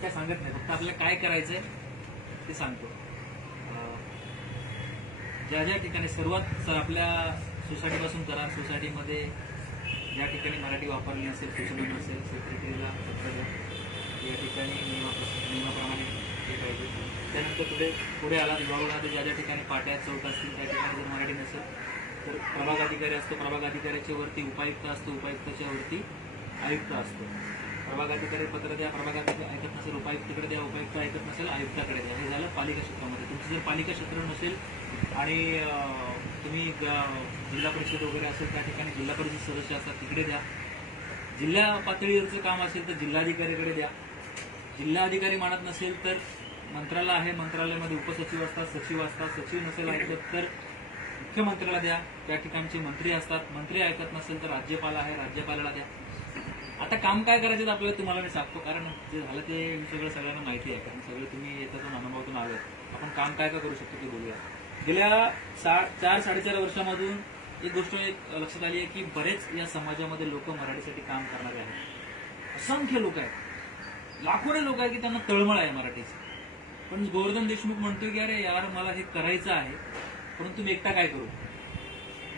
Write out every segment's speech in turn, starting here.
काय सांगत नाही फक्त आपल्याला काय करायचंय ते सांगतो. ज्या ज्या ठिकाणी सर्वात सर आपल्या सोसायटीपासून करा सोसायटीमध्ये ज्या ठिकाणी मराठी वापरली असेल सोशल असेल सेक्रेटरीला या ठिकाणी नियमापासून नियमाप्रमाणे हे पाहिजे. त्यानंतर पुढे पुढे आला विभागामध्ये ज्या ज्या ठिकाणी पाट्या चौक असतील त्या ठिकाणी जर मराठी नसेल तर प्रभाग अधिकारी असतो. प्रभाग अधिकाऱ्याच्या वरती उपायुक्त असतो उपायुक्ताच्या वरती आयुक्त असतो. प्रभाग अधिकारी पत्र द्या प्रभाग अधिकारी ऐकत नसेल उपायुक्तकडे द्या उपायुक्त ऐकत नसेल आयुक्ताकडे द्या. हे झालं पालिका क्षेत्रामध्ये. तुमचं जर पालिका क्षेत्र नसेल आणि तुम्ही जिल्हा परिषद वगैरे असेल त्या ठिकाणी जिल्हा परिषद सदस्य असतात तिकडे द्या. जिल्हा पातळीवरचं काम असेल तर जिल्हाधिकारीकडे द्या. जिल्हा अधिकारी मानत नसेल तर मंत्रालय आहे मंत्रालयामध्ये उपसचिव असतात सचिव असतात. सचिव नसेल ऐकत तर मुख्यमंत्र्याला द्या. त्या ठिकाणचे मंत्री असतात. मंत्री ऐकत नसेल तर राज्यपाल आहे राज्यपालाला द्या. आता काम काय करायचं ते आपल्याला तुम्हाला मी सांगतो कारण जे झालं ते सगळं सगळ्यांना माहिती आहे कारण सगळे तुम्ही याच्यातून अनुभवातून आलोत. आपण काम काय काय करू शकतो ते बोलूया गेल्या सा चार साडेचार वर्षामधून एक गोष्ट एक लक्षात आली आहे की बरेच या समाजामध्ये लोक मराठीसाठी काम करणारे आहेत. असंख्य लोक आहेत. लाखोने लोक आहेत की त्यांना तळमळ आहे मराठीची. पण गोवर्धन देशमुख म्हणतोय की अरे यार मला हे करायचं आहे परंतु मी एकटा काय करू?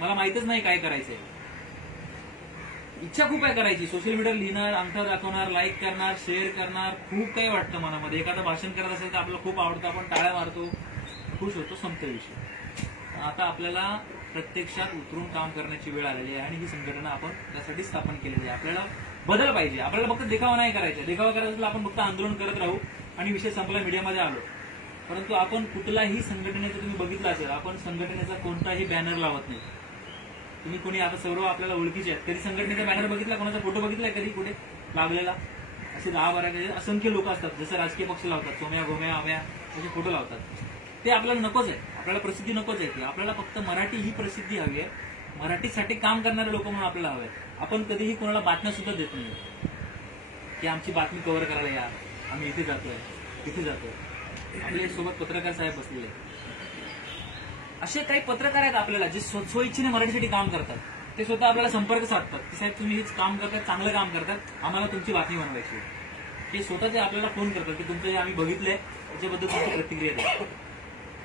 मला माहितच नाही काय करायचंय. इच्छा खूप आहे करायची. सोशल मीडियावर लिहिणार अंगठा दाखवणार लाईक करणार शेअर करणार खूप काही वाटतं मनामध्ये. एखादं भाषण करत असेल तर आपल्याला खूप आवडतं. आपण टाळ्या मारतो. खुश होतो संपतो विषय. आता आपल्याला प्रत्यक्षात उतरून काम करण्याची वेळ आलेली आहे आणि ही संघटना आपण त्यासाठी स्थापन केलेली आहे. आपल्याला बदल पाहिजे. आपल्याला फक्त देखावा नाही करायचा. देखावा करायचा असेल तर आपण फक्त आंदोलन करत राहू आणि विषय संपला मीडियामध्ये आलो. परंतु आपण कुठलाही संघटनेचं तुम्ही बघितलं असेल आपण संघटनेचा कोणताही बॅनर लावत नाही. तुम्ही कोणी आता सर्व आपल्याला ओळखीचे आहेत. कधी संघटनेचा बॅनर बघितला कोणाचा फोटो बघितलाय कधी कुठे लागलेला? असे दहा बारा काही असंख्य लोक असतात जसं राजकीय पक्ष लावतात सोम्या गोम्या आम्या असे फोटो लावतात. ते आपल्याला नकोच आहे. आपल्याला प्रसिद्धी नकोच आहे. ती आपल्याला फक्त मराठी ही प्रसिद्धी हवी आहे. मराठीसाठी काम करणारे लोक म्हणून आपल्याला हवे आपण कधीही कोणाला बातम्या सुद्धा देत नाही. की आमची बातमी कव्हर करायला या. आम्ही इथे जातोय तिथे जातोय. आपल्यासोबत पत्रकार साहेब बसलेले आहेत. असे काही पत्रकार आहेत आपल्याला जे स्व- स्वइच्छेने मराठीसाठी काम करतात. ते स्वतः आपल्याला संपर्क साधतात. की साहेब तुम्ही हेच काम करतात चांगलं काम करतात. आम्हाला तुमची बातमी बनवायची आहे. ते आपल्याला फोन करतात की तुमचं हे आम्ही बघितलंय त्याच्याबद्दल तुमची प्रतिक्रिया द्या.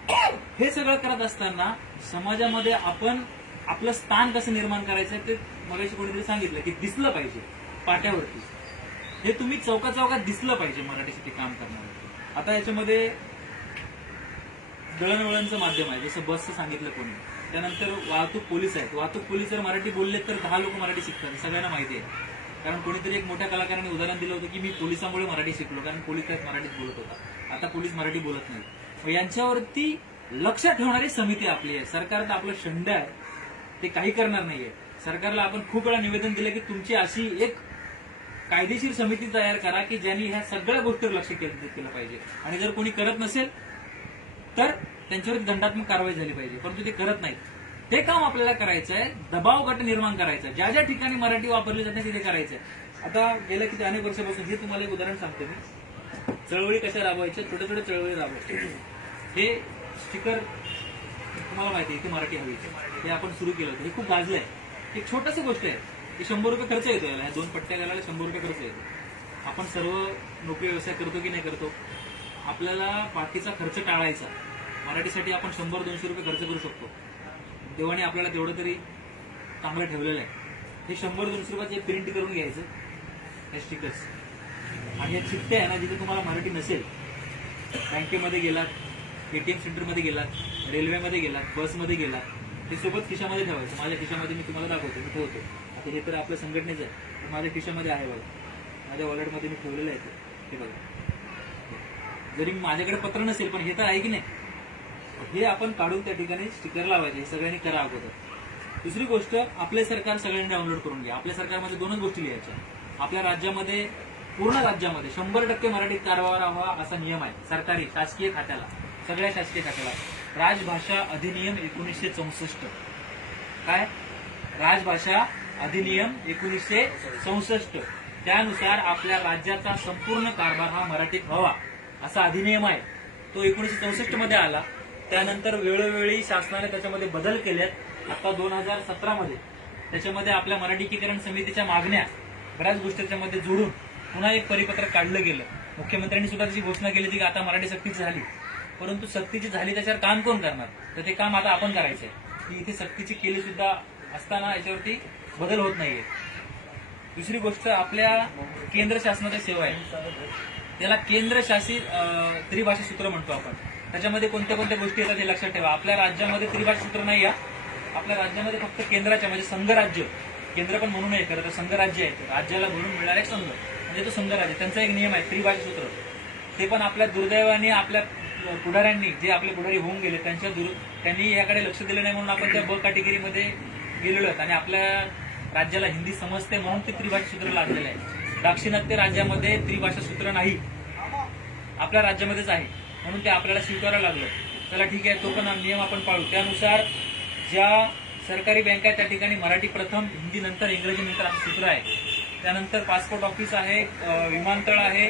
हे सगळं करत असताना समाजामध्ये आपण आपलं स्थान कसं निर्माण करायचं ते मगाशी कोणीतरी सांगितलं की दिसलं पाहिजे पाट्यावरती. हे तुम्ही चौका चौकात दिसलं पाहिजे मराठीसाठी काम करणार आता याच्यामध्ये दळणवळणचं माध्यम आहे जसं बसचं सांगितलं कोणी. त्यानंतर वाहतूक पोलीस आहेत. वाहतूक पोलीस जर मराठी बोलले तर दहा लोक मराठी शिकतात सगळ्यांना माहिती आहे. कारण कोणीतरी एक मोठ्या कलाकाराने उदाहरण दिलं होतं की मी पोलिसांमुळे मराठी शिकलो कारण पोलीस त्यात मराठीत बोलत होता. आता पोलीस मराठी बोलत नाही मग यांच्यावरती लक्ष ठेवणारी समिती आपली आहे. सरकार तर आपलं शंड आहे. ते काही करणार नाहीये. सरकारला आपण खूप वेळा निवेदन दिलं की तुमची अशी एक कायदेशीर समिती तयार करा की ज्यांनी ह्या सगळ्या गोष्टीवर लक्ष केंद्रित केलं पाहिजे. आणि जर कोणी करत नसेल तर त्यांच्यावर दंडात्मक कारवाई झाली पाहिजे. परंतु ते करत नाहीत. ते काम आपल्याला करायचं आहे दबाव गट निर्माण करायचा ज्या ज्या ठिकाणी मराठी वापरली जाते तिथे करायचं आहे आता गेल्या किती अनेक वर्षापासून हे तुम्हाला एक उदाहरण सांगतो मी. चळवळी कशा राबवायच्या? छोट्या छोट्या चळवळी राबवायच्या. हे स्टिकर तुम्हाला माहिती आहे की मराठी हवी हे आपण सुरू केलं होतं. हे खूप गाजलं आहे. एक छोटस गोष्ट आहे. की शंभर रुपये खर्च येतो याला. ह्या दोन पट्ट्या घालायला शंभर रुपये खर्च येतो. आपण सर्व नोकरी व्यवसाय करतो की नाही करतो? आपल्याला बाकीचा खर्च टाळायचा. मराठीसाठी आपण शंभर दोनशे रुपये खर्च करू शकतो. देवाने आपल्याला तेवढं तरी चांगलं ठेवलेलं आहे. हे शंभर दोनशे रुपयाचे प्रिंट करून घ्यायचं. हे स्टिकर्स आणि या चिठ्ठ्या आहे ना जिथे तुम्हाला मराठी नसेल बँकेमध्ये गेलात एटीएम सेंटरमध्ये गेलात रेल्वेमध्ये गेलात बसमध्ये गेलात ते सोबत खिशामध्ये ठेवायचं. माझ्या खिशामध्ये मी तुम्हाला दाखवतो मी ठेवतो. आता हे तर आपल्या संघटनेचं आहे तर माझ्या खिशामध्ये आहे बघा. माझ्या वॉलेटमध्ये मी ठेवलेलं आहे ते. हे बघा. जरी माझ्याकडे पत्र नसेल पण हे तर आहे की नाही? हे आपण काढून त्या ठिकाणी स्टिकर लावायचे हे सगळ्यांनी करा अगोदर. दुसरी गोष्ट आपले सरकार सगळ्यांनी डाउनलोड करून घ्या. आपल्या सरकारमध्ये दोनच गोष्टी लिहायच्या. आपल्या राज्यामध्ये पूर्ण राज्यामध्ये शंभर टक्के मराठीत कारभार हवा असा नियम आहे. सरकारी शासकीय खात्याला सगळ्या शासकीय खात्याला. राजभाषा अधिनियम एकोणीसशे चौसष्ट. काय? राजभाषा अधिनियम एकोणीसशे चौसष्ट. त्यानुसार आपल्या राज्याचा संपूर्ण कारभार हा मराठीत व्हावा असा अधिनियम आहे. तो एकोणीसशे चौसष्टमध्ये आला. त्यानंतर वेळोवेळी शासनाने त्याच्यामध्ये बदल केलेत. आता दोन हजार सतरामध्ये त्याच्यामध्ये आपल्या मराठीकरण समितीच्या मागण्या बऱ्याच गोष्टी त्याच्यामध्ये जोडून पुन्हा एक परिपत्रक काढलं गेलं. मुख्यमंत्र्यांनी सुद्धा त्याची घोषणा केली होती की आता मराठी सक्तीची झाली. परंतु सक्तीची झाली त्याच्यावर काम कोण करणार? तर ते काम आता आपण करायचंय. की इथे सक्तीची केली सुद्धा असताना याच्यावरती बदल होत नाहीये. दुसरी गोष्ट आपल्या केंद्र शासनाच्या सेवा आहे त्याला केंद्र शासित त्रिभाषा सूत्र म्हणतो आपण. त्याच्यामध्ये कोणत्या कोणत्या गोष्टी येतात हे लक्षात ठेवा. आपल्या राज्यामध्ये त्रिभाष सूत्र नाही या आपल्या राज्यामध्ये फक्त केंद्राच्या म्हणजे संघराज्य. केंद्र पण म्हणून नये खरं तर संघराज्य आहे. राज्याला म्हणून मिळणारे आहे संघ. म्हणजे तो संघराज्य. त्यांचा एक नियम आहे त्रिभाषी सूत्र ते पण आपल्या दुर्दैवाने आपल्या पुढाऱ्यांनी जे आपले पुढारी होऊन गेले त्यांच्या दुर त्यांनी याकडे लक्ष दिलं नाही म्हणून आपण त्या ब कॅटेगरीमध्ये गेलेलो आहेत. आणि आपल्या राज्याला हिंदी समजते म्हणून ते त्रिभाषा सूत्र लागलेलं आहे. दाक्षिणात्य राज्यामध्ये त्रिभाषा सूत्र नाही. आपल्या राज्यामध्येच आहे. म्हणून ते आपल्याला स्वीकारायला लागलं. चला ठीक आहे तो पण नियम आपण पाळू. त्यानुसार ज्या सरकारी बँका आहेत त्या ठिकाणी मराठी प्रथम हिंदी नंतर इंग्रजी नंतर असं सूत्र आहे. त्यानंतर पासपोर्ट ऑफिस आहे विमानतळ आहे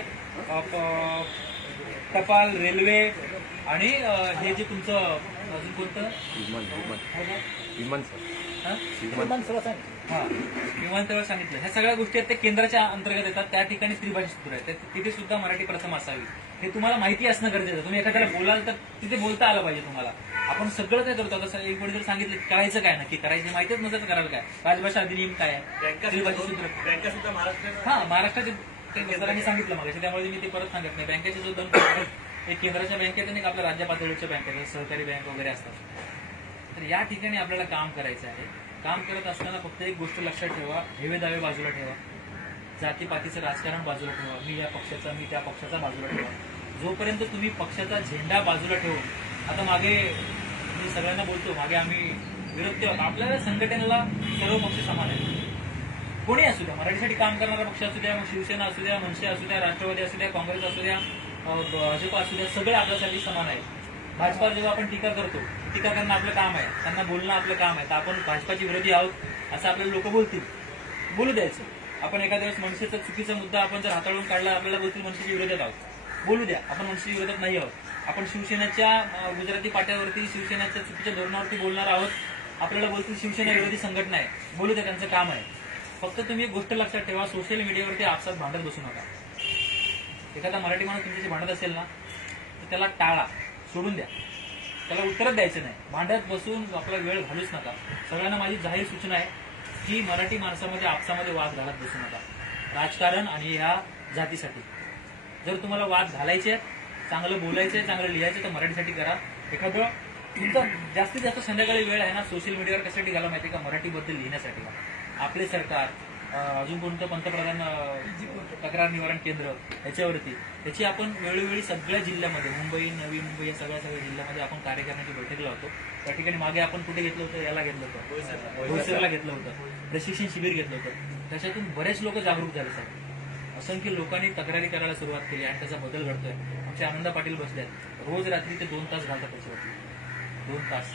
टपाल रेल्वे आणि हे जे तुमचं अजून कोणतं? विमान विमान. हो? ना? विमान सर हा? विमान हा विमानतळ सांगितलं. ह्या सगळ्या गोष्टी आहेत त्या केंद्राच्या अंतर्गत येतात. त्या ठिकाणी त्रिभाषा सूत्र आहे तिथे सुद्धा मराठी प्रथम असावी. हे तुम्हाला माहिती असणं गरजेचं आहे. तुम्ही एखाद्याला बोलाल तर तिथे बोलता आलं पाहिजे तुम्हाला. आपण सगळं काय करतो? आता एक वेळी जर सांगितलं करायचं काय नक्की? करायचं माहितीच नसेल तर करायला काय? राजभाषा अधिनियम काय आहे? त्रिभाषा सूत्र. सुद्धा हा महाराष्ट्राचे ते खासदारांनी सांगितलं मग त्यामुळे मी ते परत सांगत नाही. बँकेचे एक केंद्राच्या बँकेत आणि आपल्या राज्य पातळीच्या बँकेत आहेत, सहकारी बँक वगैरे असतात. तर या ठिकाणी आपल्याला काम करायचं आहे. काम करत असताना फक्त एक गोष्ट लक्षात ठेवा हेवे दावे बाजूला ठेवा. जातीपातीचं राजकारण बाजूला ठेवा. मी या पक्षाचा मी त्या पक्षाचा बाजूला ठेवा. जोपर्यंत तुम्ही पक्षाचा झेंडा बाजूला ठेवून आता मागे मी सगळ्यांना बोलतो मागे आम्ही विरोध आपल्या संघटनेला सर्व पक्ष समान आहेत. कोणी असू द्या मराठीसाठी काम करणारा पक्ष असू द्या मग शिवसेना असू द्या मनसे असू द्या राष्ट्रवादी असू द्या काँग्रेस असू द्या अं, भाजप असू द्या सगळे आपल्यासाठी समान आहेत. भाजपावर जेव्हा आपण टीका करतो टीका करणं आपलं काम आहे. त्यांना बोलणं आपलं काम आहे. तर आपण भाजपाची विरोधी आहोत असं आपल्याला लोक बोलतील. बोलू द्यायचं. आपण एखाद्या वेळेस मनसेचा चुकीचा मुद्दा आपण जर हाताळून काढला आपल्याला बोलतील मनसेच्या विरोधात आहोत. बोलू द्या. आपण मनसेच्या विरोधात नाही आहोत. आपण शिवसेनेच्या गुजराती पाट्यावरती शिवसेनेच्या चुकीच्या धोरणावरती बोलणार आहोत. आपल्याला बोलतील शिवसेना विरोधी संघटना आहे. बोलू द्या त्यांचं काम आहे. फक्त तुम्ही एक गोष्ट लक्षात ठेवा सोशल मीडियावरती आपसात भांडत बसू नका. एखादा मराठी माणूस तुमच्याशी भांडत असेल ना तर त्याला टाळा. सोडून द्या. त्याला उत्तरच द्यायचं नाही. भांड्यात बसून आपला वेळ घालूच नका. सगळ्यांना माझी जाहीर सूचना आहे की मराठी माणसामध्ये आपसामध्ये वाद घालत बसू नका. राजकारण आणि ह्या जातीसाठी. जर तुम्हाला वाद घालायचे चांगलं बोलायचंय चांगलं लिहायचं तर मराठीसाठी करा. एखादं तुमचा जास्तीत जास्त संध्याकाळी वेळ आहे ना सोशल मीडियावर कशासाठी घाला माहिती का? मराठीबद्दल लिहिण्यासाठी. आपले सरकार अजून कोणतं पंतप्रधान तक्रार निवारण केंद्र याच्यावरती. त्याची आपण वेळोवेळी सगळ्या जिल्ह्यामध्ये मुंबई नवी मुंबई या सगळ्या सगळ्या जिल्ह्यामध्ये आपण कार्य करण्याची बैठक लावतो त्या ठिकाणी मागे आपण कुठे घेतलं होतं याला घेतलं होतं. बोईसरला घेतलं होतं. प्रशिक्षण शिबिर घेतलं होतं. त्याच्यातून बरेच लोक जागरूक झाले सर असंख्य लोकांनी तक्रारी करायला सुरुवात केली आणि त्याचा बदल घडतोय. आमचे आनंद पाटील बसले आहेत रोज रात्री ते दोन तास घालतात त्याच्यावरती. दोन तास.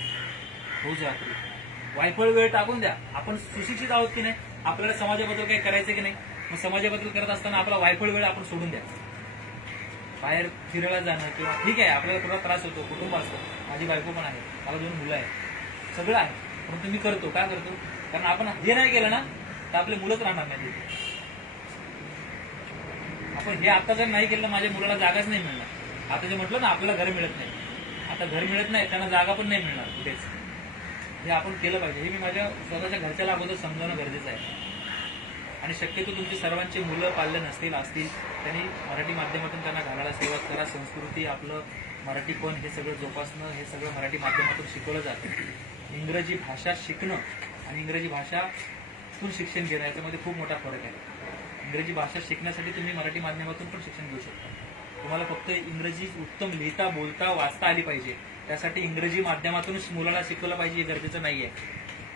रोज रात्री. वायफळ वेळ टाकून द्या. आपण सुशिक्षित आहोत की नाही? आपल्याला समाजाबद्दल काही करायचं की नाही? मग समाजाबद्दल करत असताना आपला वायफळ वेळ आपण सोडून द्या. बाहेर फिरायला जाणं किंवा ठीक आहे आपल्याला थोडा त्रास होतो कुटुंब असतं. माझी बायको पण आहे मला दोन मुलं आहेत. सगळं आहे. परंतु मी करतो. काय करतो? कारण आपण हे नाही केलं ना तर आपले मुलंच राहणार नाही आपण हे आता जर नाही केलं माझ्या मुलाला जागाच नाही मिळणार. आता जे म्हटलं ना आपल्याला घर मिळत नाही. आता घर मिळत नाही त्यांना जागा पण नाही मिळणार कुठेच. हे आपण केलं पाहिजे. हे मी माझ्या स्वतःच्या घरच्याला अगोदर समजावणं गरजेचं आहे. आणि शक्यतो तुमची सर्वांची मुलं पाल्य नसतील असतील त्यांनी मराठी माध्यमातून त्यांना घालायला सुरुवात करा. संस्कृती आपलं मराठी पण हे सगळं जोपासणं हे सगळं मराठी माध्यमातून शिकवलं जातं. इंग्रजी भाषा शिकणं आणि इंग्रजी भाषातून शिक्षण घेणं याच्यामध्ये खूप मोठा फरक आहे. इंग्रजी भाषा शिकण्यासाठी तुम्ही मराठी माध्यमातून पण शिक्षण घेऊ शकता. तुम्हाला फक्त इंग्रजी उत्तम लिहिता बोलता वाचता आली पाहिजे. त्यासाठी इंग्रजी माध्यमातूनच मुलाला शिकवलं पाहिजे हे गरजेचं नाहीये.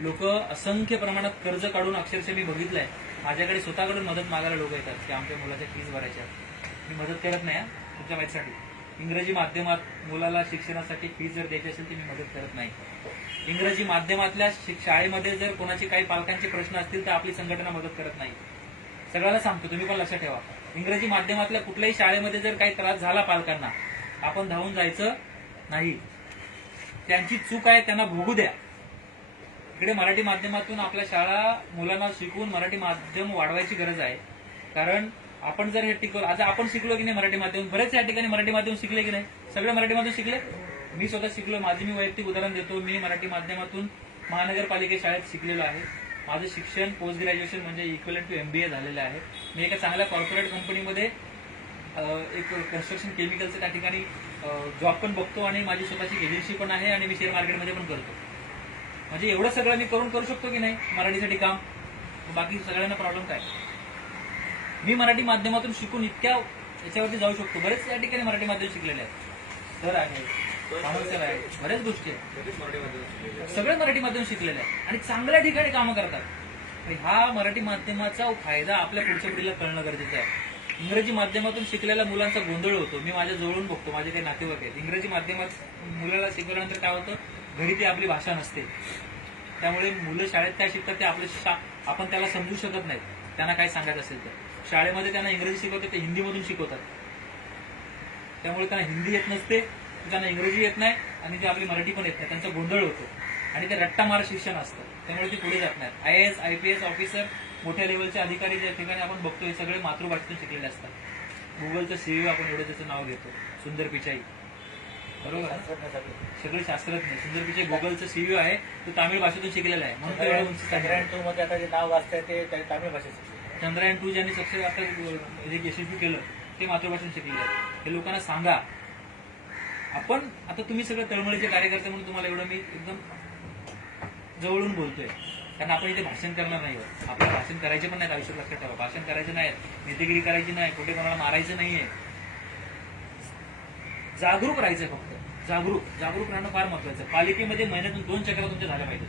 लोक असंख्य प्रमाणात कर्ज काढून अक्षरशः मी बघितलंय. माझ्याकडे स्वतःकडून मदत मागायला लोक येतात की आमच्या मुलाच्या फीज भरायच्या आहेत. मी मदत करत नाही हा, तुमच्या माहितीसाठी इंग्रजी माध्यमात मुलाला शिक्षणासाठी फीज जर द्यायची असेल तर मी मदत करत नाही. इंग्रजी माध्यमातल्या शाळेमध्ये जर कोणाचे काही पालकांचे प्रश्न असतील तर आपली संघटना मदत करत नाही. सगळ्यांना सांगतो तुम्ही पण लक्षात ठेवा. इंग्रजी माध्यमातल्या कुठल्याही शाळेमध्ये जर काही त्रास झाला पालकांना आपण धावून जायचं नाही. त्यांची चूक आहे त्यांना भोगू द्या. इकडे मराठी माध्यमातून आपल्या शाळा मुलांना शिकवून मराठी माध्यम वाढवायची गरज आहे. कारण आपण जर हे टिकवलं आता आपण शिकलो की नाही मराठी माध्यम? बरेच या ठिकाणी मराठी माध्यम शिकले की नाही? सगळे मराठी माध्यम शिकले? मी स्वतः शिकलो माझे मी वैयक्तिक उदाहरण देतो. मी मराठी माध्यमातून महानगरपालिके शाळेत शिकलेलो आहे. माझं शिक्षण पोस्ट ग्रॅज्युएशन म्हणजे इक्वलंट टू एमबीए झालेलं आहे. मी एका चांगल्या कॉर्पोरेट कंपनीमध्ये एक कन्स्ट्रक्शन केमिकलचं त्या ठिकाणी जॉब पण बघतो आणि माझी स्वतःची एजन्सी पण आहे आणि मी शेअर मार्केटमध्ये पण करतो. म्हणजे एवढं सगळं मी करून करू शकतो की नाही? मराठीसाठी काम. बाकी सगळ्यांना प्रॉब्लेम काय? मी मराठी माध्यमातून शिकून इतक्या याच्यावरती जाऊ शकतो. बरेच या ठिकाणी मराठी माध्यम शिकलेले आहेत. सर आहे बऱ्याच गोष्टी आहेत. सगळे मराठी माध्यम शिकलेले आहेत आणि चांगल्या ठिकाणी कामं करतात. आणि हा मराठी माध्यमाचा फायदा आपल्या पुढच्या पिढीला कळणं गरजेचं आहे. इंग्रजी माध्यमातून शिकलेल्या मुलांचा गोंधळ होतो. मी माझ्या जवळून बघतो माझे काही नातेवाईक आहेत. इंग्रजी माध्यमात मुलाला शिकवल्यानंतर काय होतं? घरी ती आपली भाषा नसते. त्यामुळे मुलं शाळेत काय शिकतात ते आपलं शा आपण त्याला समजू शकत नाहीत. त्यांना काय सांगायचं असेल तर. शाळेमध्ये त्यांना इंग्रजी शिकवतात ते हिंदीमधून शिकवतात. त्यामुळे त्यांना हिंदी येत नसते त्यांना इंग्रजी येत नाही आणि ते आपली मराठी पण येत नाही. त्यांचा गोंधळ होतो. आणि ते रट्टा मार शिक्षण असतं. त्यामुळे ते पुढे जात नाहीत. I S I P S officer मोठ्या लेवलचे अधिकारी ज्या ठिकाणी आपण बघतो हे सगळे मातृभाषेतून शिकलेले असतात. गुगलचं सीईओ आपण एवढं त्याचं नाव घेतो सुंदर पिचाई. बरोबर? सगळे शास्त्रज्ञ. सुंदर पिचाई गुगलचं सीईओ आहे तो तामिळ भाषेतून शिकलेला आहे. म्हणून आहे. चंद्रयान टू मध्ये आता जे नाव वाचतंय ते तामिळ भाषेत चंद्रयान टू ज्यांनी सक्सेस आता जे यशस्वी केलं ते मातृभाषेतून शिकलेले आहेत. हे लोकांना सांगा. आपण आता तुम्ही सगळे तळमळीचे कार्यकर्ते म्हणून तुम्हाला एवढं मी एकदम जवळून बोलतोय. कारण आपण इथे भाषण करणार नाही आहोत. आपल्याला भाषण करायचे पण नाही आयुष्यात लक्षात ठेवा. भाषण करायचं नाही नेतेगिरी करायची नाही कुठे कोणाला मारायचं नाहीये. जागरूक राहायचं फक्त. जागरूक जागरूक राहणं फार महत्वाचं पालिकेमध्ये महिन्यातून दोन चक्र तुमच्या झाल्या पाहिजे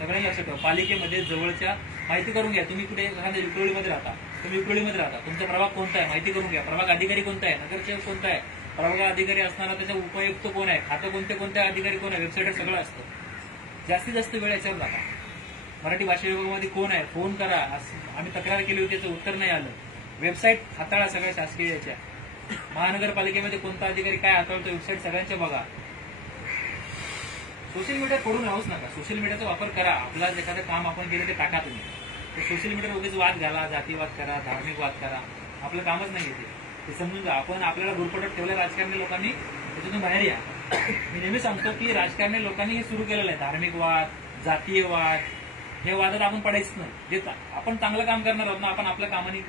सगळ्यांनी लक्षात ठेवा. पालिकेमध्ये जवळच्या माहिती करून घ्या. तुम्ही कुठे एखाद्या विक्रोळीमध्ये राहता. तुम्ही विक्रोळीमध्ये राहता. तुमचा प्रभाग कोणता आहे? माहिती करून घ्या. प्रभाग अधिकारी कोणता आहे? नगरसेवक कोणता आहे? प्रभाग अधिकारी असणारा त्याचा उपयुक्त कोण आहे? खातं कोणते कोणते अधिकारी कोण आहे? वेबसाईटवर सगळं असतं. जास्तीत जास्त वेळ याच्यावर लागा. मराठी भाषा विभागामध्ये कोण आहे? फोन करा. आम्ही तक्रार केली होती त्याचं उत्तर नाही आलं. वेबसाईट हाताळा सगळ्या शासकीय याच्या. महानगरपालिकेमध्ये कोणता अधिकारी काय हाताळतो वेबसाईट सगळ्यांच्या बघा. सोशल मीडिया पडून राहूच नका. सोशल मीडियाचा वापर करा. आपला एखादं काम आपण केलं ते टाका तुम्ही. सोशल मीडियावर उगेच वाद घाला जातीवाद करा धार्मिक वाद करा. आपलं कामच नाही ते. ते समजून जा आपण आपल्याला गुरपटत ठेवल्या राजकारणी लोकांनी त्याच्यातून बाहेर या. मी नेहमी सांगतो की राजकारणी लोकांनी हे सुरू केलेलं आहे. धार्मिक वाद जातीय वाद हे वादात आपण पडायचं नाही. जे आपण चांगलं काम करणार आहोत ना आपण आपल्या कामाने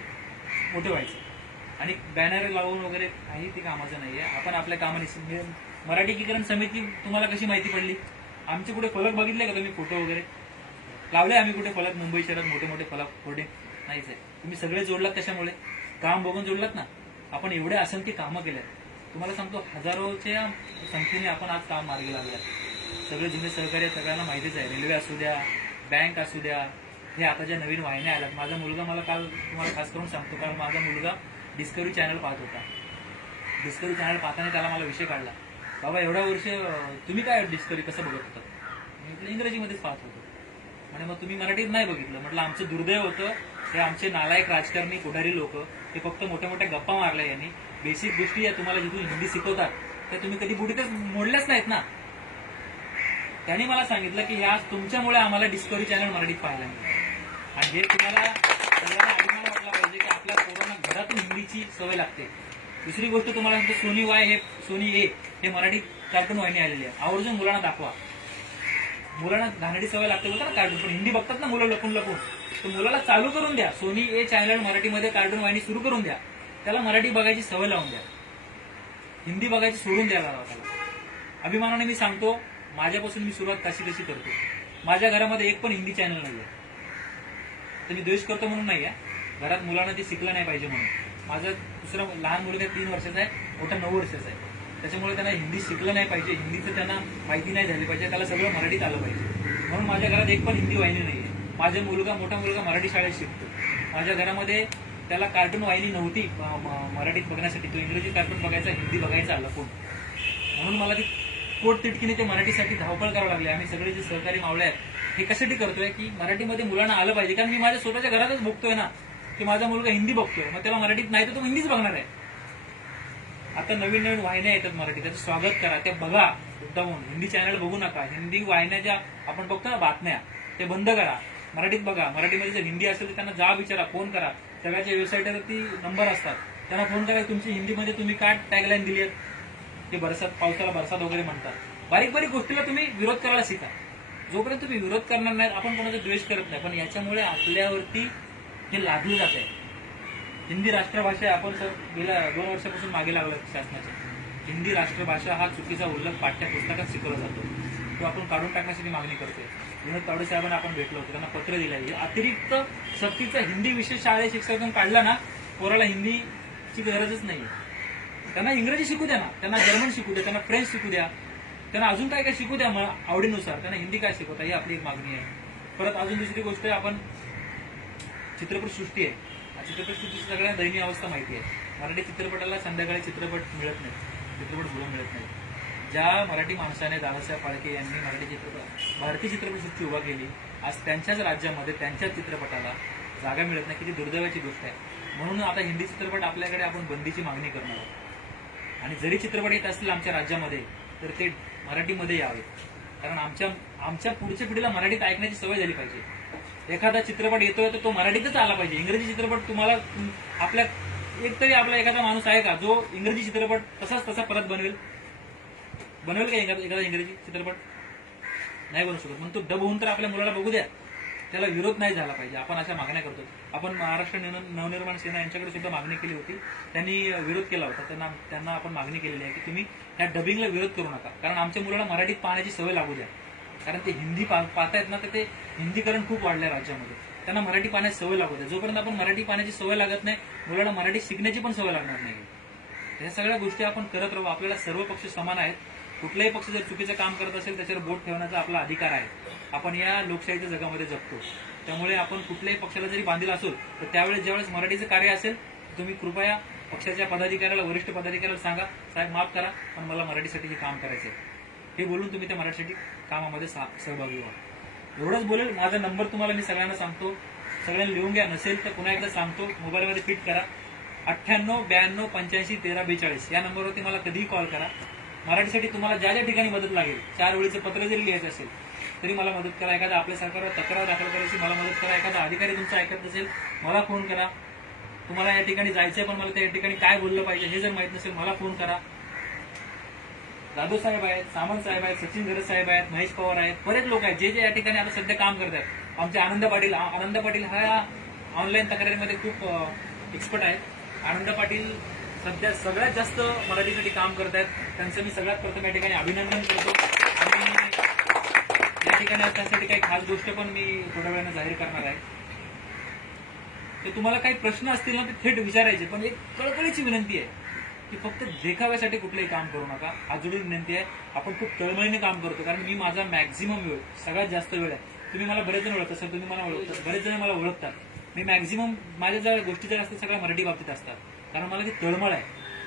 मोठे व्हायचं. आणि बॅनर लावून वगैरे काही ते कामाचं नाही आहे आपण आपल्या कामाने म्हणजे मराठी एकीकरण समिती तुम्हाला कशी माहिती पडली? आमचे कुठे फलक बघितले का तुम्ही? फोटो वगैरे? लावले आम्ही कुठे फलक? मुंबई शहरात मोठे मोठे फलक फोटे नाहीच आहे. तुम्ही सगळे जोडलात कशामुळे? काम बघून जोडलात ना? आपण एवढे असंख्य कामं केल्यात तुम्हाला सांगतो हजारोच्या संख्येने आपण आज काम मार्गी लागल्यात सगळे जुने सहकार्य सगळ्यांना माहितीच आहे. रेल्वे असू द्या बँक असू द्या हे आता ज्या नवीन वाहिन्या आल्यात. माझा मुलगा मला काल तुम्हाला खास करून सांगतो कारण माझा मुलगा डिस्कवरी चॅनल पाहत होता. डिस्कवरी चॅनल पाहताना त्याला मला विषय काढला. बाबा एवढ्या वर्ष तुम्ही काय डिस्कवरी कसं बघत होता? मी म्हटलं इंग्रजीमध्येच पाहत होतो. आणि मग तुम्ही मराठीत नाही बघितलं? म्हटलं आमचं दुर्दैव होतं हे आमचे नालायक राजकारणी पुढारी लोक ते फक्त मोठ्या मोठ्या गप्पा मारल्या यांनी. बेसिक गोष्टी या तुम्हाला जिथून हिंदी शिकवतात त्या तुम्ही कधी बुडीतच मोडल्याच नाहीत ना. त्यांनी मला सांगितलं की ह्या तुमच्यामुळे आम्हाला डिस्कवरी चॅनल मराठीत पाहायला मिळतं आणि हे तुम्हाला सगळ्यांना अभिमान वाटला पाहिजे की आपल्या कोरोना घरातून हिंदीची सवय लागते. दुसरी गोष्ट तुम्हाला सांगतो सोनी वाय हे सोनी ए हे मराठी कार्टून वाहिनी आलेली आहे. आवर्जून मुलांना दाखवा. मुलांना घाणडी सवय लागते बोलतात ना कार्टून पण हिंदी बघतात ना मुलं लपून लपून. तर मुलाला चालू करून द्या. सोनी ए चॅनल मराठीमध्ये कार्टून वाहिनी सुरू करून द्या. त्याला मराठी बघायची सवय लावून द्या. हिंदी बघायची सोडून द्यायला लावा त्याला. अभिमानाने मी सांगतो माझ्यापासून मी सुरुवात कशी कशी करतो. माझ्या घरामध्ये एक पण हिंदी चॅनल नाही आहे तर मी द्वेष करतो म्हणून नाही आहे घरात मुलांना ते शिकलं नाही पाहिजे म्हणून. माझा दुसरा लहान मुलगा तीन वर्षाचा आहे मोठा नऊ वर्षाचा आहे. त्याच्यामुळे त्यांना हिंदी शिकलं नाही पाहिजे. हिंदीचं त्यांना माहिती नाही झाली पाहिजे. त्याला सगळं मराठीत आलं पाहिजे. म्हणून माझ्या घरात एक पण हिंदी वाहिनी नाही आहे माझा मुलगा मोठा मुलगा मराठी शाळेत शिकतो. माझ्या घरामध्ये त्याला कार्टून वाहिनी नव्हती मराठीत बघण्यासाठी. तो इंग्रजी कार्टून बघायचा हिंदी बघायचा आला कोण? म्हणून मला ती पोट तिटकीने ते मराठीसाठी धावपळ करावं लागले. आम्ही सगळे जे सहकारी मावळे आहेत हे कशासाठी करतोय की मराठीमध्ये मुलांना आलं पाहिजे. कारण मी माझ्या स्वतःच्या घरातच बघतोय ना की माझा मुलगा हिंदी बघतोय. मग त्याला मराठीत नाही तर तो हिंदीच बघणार आहे. आता नवीन नवीन वाहिन्या येतात मराठी त्याचं स्वागत करा ते बघा मुद्दामून. हिंदी चॅनल बघू नका. हिंदी वाहिन्या ज्या आपण बघतो ना बातम्या ते बंद करा. मराठीत बघा. मराठीमध्ये जर हिंदी असेल तर त्यांना जा विचारा फोन करा. सगळ्याच्या वेबसाईटवरती नंबर असतात. त्यांना फोन करा तुमची हिंदीमध्ये तुम्ही काय टॅगलाईन दिली आहे ते बरसात पावसाला बरसात वगैरे म्हणतात. बारीक बारीक गोष्टीला तुम्ही विरोध करायला शिका. जोपर्यंत तुम्ही विरोध करणार नाही आपण कोणाचा द्वेष करत नाही. पण याच्यामुळे आपल्यावरती हे लादलं जात आहे. हिंदी राष्ट्रभाषा आपण सर गेल्या दोन वर्षापासून मागे लागलो शासनाच्या. हिंदी राष्ट्रभाषा हा चुकीचा उल्लेख पाठ्यपुस्तकात शिकवला जातो. तो आपण काढून टाकण्यासाठी मागणी करतोय. विनोद तावडे साहेबांना आपण भेटलो होतो. त्यांना पत्र दिलं. आहे अतिरिक्त सक्तीचा हिंदी विषय शाळेत शिक्षकातून काढला ना पोराला हिंदीची गरजच नाही त्यांना इंग्रजी शिकू द्या ना. त्यांना जर्मन शिकू द्या त्यांना फ्रेंच शिकू द्या. त्यांना अजून काय काय शिकू द्या मग आवडीनुसार. त्यांना हिंदी काय शिकवता ही आपली एक मागणी आहे. परत अजून दुसरी गोष्ट आहे आपण चित्रपट सृष्टी आहे. या चित्रपट सृष्टीची सगळ्यांना दयनीय अवस्था माहिती आहे. मराठी चित्रपटाला संध्याकाळी चित्रपट मिळत नाही चित्रपट बोलून मिळत नाही ज्या मराठी माणसाने दादासाहेब फाळके यांनी मराठी चित्रपट भारतीय चित्रपटसृष्टी उभा केली आज त्यांच्याच राज्यामध्ये त्यांच्याच चित्रपटाला जागा मिळत नाही. किती दुर्दैवाची गोष्ट आहे. म्हणून आता हिंदी चित्रपट आपल्याकडे आपण बंदीची मागणी करणार आहोत. आणि जरी चित्रपट येत असतील आमच्या राज्यामध्ये तर ते मराठीमध्ये यावे. कारण आमच्या आमच्या पुढच्या पिढीला मराठीत ऐकण्याची सवय झाली पाहिजे. एखादा चित्रपट येतोय तर तो मराठीतच आला पाहिजे. इंग्रजी चित्रपट तुम्हाला आपल्या एक तरी आपला एखादा माणूस आहे का जो इंग्रजी चित्रपट तसाच तसा परत बनवेल? बनवेल का एखादा एखादा इंग्रजी चित्रपट? नाही बनवू शकत. म्हणून तो डब होऊन तर आपल्या मुलाला बघू द्या. त्याला विरोध नाही झाला पाहिजे. आपण अशा मागण्या करतो. आपण महाराष्ट्र नवनिर्माण सेना यांच्याकडे सुद्धा मागणी केली होती. त्यांनी विरोध केला होता. त्यांना त्यांना आपण मागणी केलेली आहे की तुम्ही ह्या डबिंगला विरोध करू नका. कारण आमच्या मुलाला मराठीत पाहण्याची सवय लागू द्या. कारण ते हिंदी पा- पाहतायत ना तर ते हिंदीकरण खूप वाढलंय राज्यामध्ये. त्यांना मराठी पाहण्याची सवय लागू द्या. जोपर्यंत आपण मराठी पाहण्याची सवय लागत नाही मुलाला मराठी शिकण्याची पण सवय लागणार नाही. या सगळ्या गोष्टी आपण करत राहू. आपल्याला सर्व पक्ष समान आहेत. कुठलाही पक्ष जर चुकीचं काम करत असेल त्याच्यावर बोट ठेवण्याचा आपला अधिकार आहे. आपण या लोकशाहीच्या जगामध्ये जगतो. त्यामुळे आपण कुठल्याही पक्षाला जरी बांधील असो तर त्यावेळेस ज्यावेळेस मराठीचं कार्य असेल तुम्ही कृपया पक्षाच्या पदाधिकाऱ्याला वरिष्ठ पदाधिकाऱ्याला सांगा साहेब माफ करा पण मला मराठीसाठी हे काम करायचं आहे हे बोलून तुम्ही त्या मराठीसाठी कामामध्ये सा- सहभागी व्हा. एवढंच बोलेल. माझा नंबर तुम्हाला मी सगळ्यांना सांगतो. सगळ्यांना लिहून घ्या. नसेल तर पुन्हा एकदा सांगतो. मोबाईलमध्ये फिट करा. अठ्ठ्याण्णव ब्याण्णव पंच्याऐंशी तेरा बेचाळीस. या नंबरवरती मला कधीही कॉल करा. मराठीसाठी तुम्हाला ज्या ज्या ठिकाणी मदत लागेल चार वेळीचं पत्र जरी लिहायचं असेल तरी मला मदत करा. एखादा आपल्या सरकारवर तक्रार दाखल करायची मला मदत करा. एखादा अधिकारी तुमचा ऐकत असेल मला फोन करा. तुम्हाला या ठिकाणी जायचंय पण मला त्या ठिकाणी काय बोललं पाहिजे हे जर माहीत नसेल मला फोन करा. जाधव साहेब आहेत सामंत साहेब आहेत सचिन गरज साहेब आहेत महेश पवार आहेत बरेच लोक आहेत जे जे या ठिकाणी आता सध्या काम करत आहेत. आमचे आनंद पाटील आनंद पाटील हा ऑनलाईन तक्रारीमध्ये खूप एक्सपर्ट आहेत. आनंद पाटील सध्या सगळ्यात जास्त मराठीसाठी काम करत आहेत त्यांचं मी सगळ्यात प्रथम या ठिकाणी अभिनंदन करतो. आणि या ठिकाणी आज त्यासाठी काही खास गोष्ट पण मी थोड्या वेळानं जाहीर करणार आहे. तर तुम्हाला काही प्रश्न असतील ना ते थेट विचारायचे पण एक कळकळीची विनंती आहे की फक्त देखाव्यासाठी कुठलंही काम करू नका. आजोडी विनंती आहे आपण खूप तळमळीने काम करतो कारण मी माझा मॅक्झिमम वेळ सगळ्यात जास्त वेळ आहे. तुम्ही मला बरेच जण ओळखता सर तुम्ही मला ओळखता बरेच जण मला ओळखतात मी मॅक्झिमम माझ्या ज्या गोष्टी ज्या असतात सगळ्या मराठी बाबतीत असतात. कारण मला ती तळमळ आहे.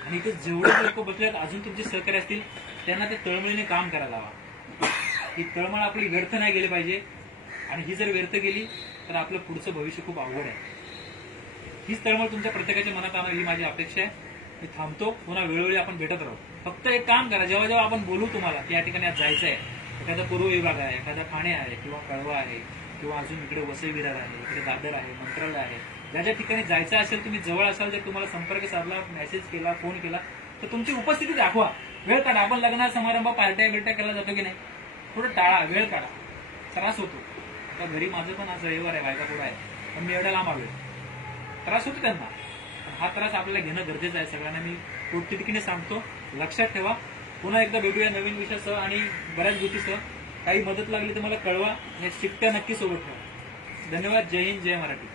आणि इथे जेवढे लोक बसले आहेत अजून तुमचे सहकारी असतील त्यांना ते तळमळीने काम करायला हवं ही तळमळ आपली व्यर्थ नाही गेली पाहिजे. आणि ही जर व्यर्थ गेली तर आपलं पुढचं भविष्य खूप अवघड आहे. हीच तळमळ तुमच्या प्रत्येकाच्या मनात आणावी ही माझी अपेक्षा आहे. मी थांबतो. पुन्हा वेळोवेळी आपण भेटत राहू. फक्त एक काम करा. जेव्हा जेव्हा आपण बोलू तुम्हाला की या ठिकाणी आज जायचं आहे एखादा पूर्व विभाग आहे एखादा ठाणे आहे किंवा कळवा आहे किंवा अजून इकडे वसई विरार आहे इकडे दादर आहे मंत्रालय आहे ज्या ज्या ठिकाणी जायचं असेल तुम्ही जवळ असाल जर तुम्हाला संपर्क साधला मेसेज केला फोन केला तर तुमची उपस्थिती दाखवा. वेळ काढा. आपण लग्न समारंभ पार्ट्या बिरट्या केला जातो की नाही? थोडं टाळा. वेळ काढा. त्रास होतो. आता घरी माझं पण आज रविवार आहे बायका पुढे आहे. पण मी एवढ्या लांब आलोय. त्रास होतो त्यांना. हा त्रास आपल्याला घेणं गरजेचं आहे. सगळ्यांना मी पोटतिडकीने सांगतो. लक्षात ठेवा. पुन्हा एकदा भेटूया नवीन विषयासह आणि बऱ्याच गोष्टीसह. काही मदत लागली तर मला कळवा. ह्या शिट्ट्या नक्की सोबत ठेवा. धन्यवाद. जय हिंद जय मराठी.